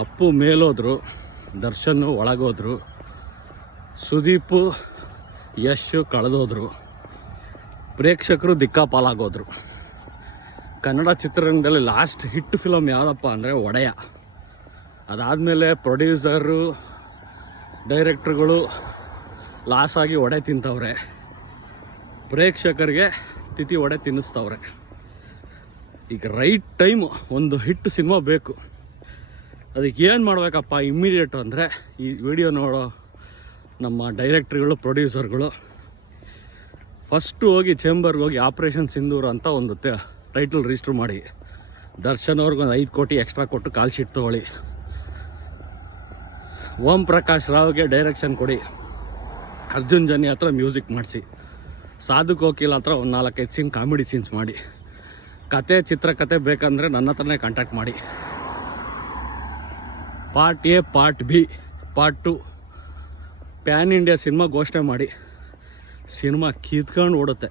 ಅಪ್ಪು ಮೇಲೋದ್ರು, ದರ್ಶನ್ ಒಳಗೋದ್ರು, ಸುದೀಪು ಯಶ್ ಕಳೆದೋದ್ರು, ಪ್ರೇಕ್ಷಕರು ದಿಕ್ಕಾಪಾಲಾಗೋದ್ರು. ಕನ್ನಡ ಚಿತ್ರರಂಗದಲ್ಲಿ last hit film ಯಾವುದಪ್ಪ ಅಂದರೆ ಒಡೆಯ. ಅದಾದಮೇಲೆ ಪ್ರೊಡ್ಯೂಸರು ಡೈರೆಕ್ಟ್ರುಗಳು ಲಾಸ್ ಆಗಿ ಒಡೆ ತಿಂತವ್ರೆ, ಪ್ರೇಕ್ಷಕರಿಗೆ ತಿಥಿ ಒಡೆ ತಿನ್ನಿಸ್ತವ್ರೆ. ಈಗ ರೈಟ್ ಟೈಮು ಒಂದು ಹಿಟ್ ಸಿನಿಮಾ ಬೇಕು. ಅದಕ್ಕೆ ಏನು ಮಾಡಬೇಕಪ್ಪ ಇಮ್ಮಿಡಿಯೇಟು ಅಂದರೆ, ಈ ವಿಡಿಯೋ ನೋಡೋ ನಮ್ಮ ಡೈರೆಕ್ಟ್ರುಗಳು ಪ್ರೊಡ್ಯೂಸರ್ಗಳು ಫಸ್ಟು ಹೋಗಿ ಚೇಂಬರ್ಗೆ ಹೋಗಿ ಆಪ್ರೇಷನ್ ಸಿಂಧೂರ್ ಅಂತ ಒಂದು ಟೈಟಲ್ ರಿಜಿಸ್ಟ್ರ್ ಮಾಡಿ, ದರ್ಶನ್ ಅವ್ರಿಗೊಂದು 5 ಕೋಟಿ ಎಕ್ಸ್ಟ್ರಾ ಕೊಟ್ಟು ಕಾಲ್ ಶೀಟ್ ತೊಗೊಳ್ಳಿ, ಓಂ ಪ್ರಕಾಶ್ ರಾವ್ಗೆ ಡೈರೆಕ್ಷನ್ ಕೊಡಿ, ಅರ್ಜುನ್ ಜನ್ಯ ಹತ್ರ ಮ್ಯೂಸಿಕ್ ಮಾಡಿಸಿ, ಸಾಧು ಕೋಕಿಲ್ ಹತ್ರ ಒಂದು 4-5 ಸೀನ್ ಕಾಮಿಡಿ ಸೀನ್ಸ್ ಮಾಡಿ, ಕತೆ ಚಿತ್ರಕತೆ ಬೇಕಂದರೆ ನನ್ನ ಹತ್ರನೇ ಕಾಂಟ್ಯಾಕ್ಟ್ ಮಾಡಿ. Part A, part B, part 2 PAN India cinema ಘೋಷಣೆ ಮಾಡಿ. ಸಿನಿಮಾ ಕಿತ್ಕೊಂಡು ಓಡುತ್ತೆ.